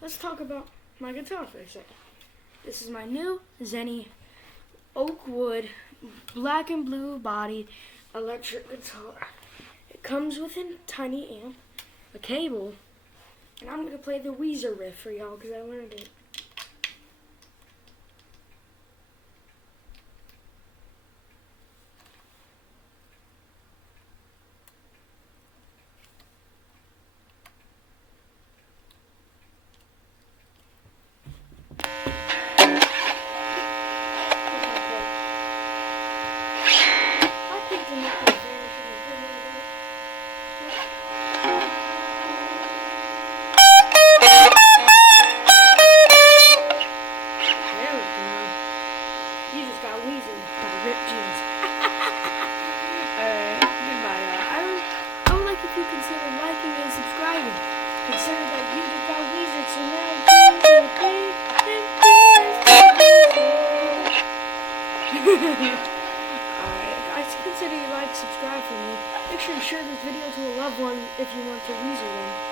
let's talk about my guitar for a second. This is my new Zenny oak wood, black and blue bodied electric guitar. It comes with a tiny amp, a cable, and I'm going to play the Wheezer riff for y'all because I learned it. You just got wheezer by Rip Jeans. Alright, goodbye y'all. I would like if you consider liking and subscribing. Consider that you just got wheezer, so now alright, guys, consider you like, subscribe for me. Make sure you share this video to a loved one if you want to wheezer them.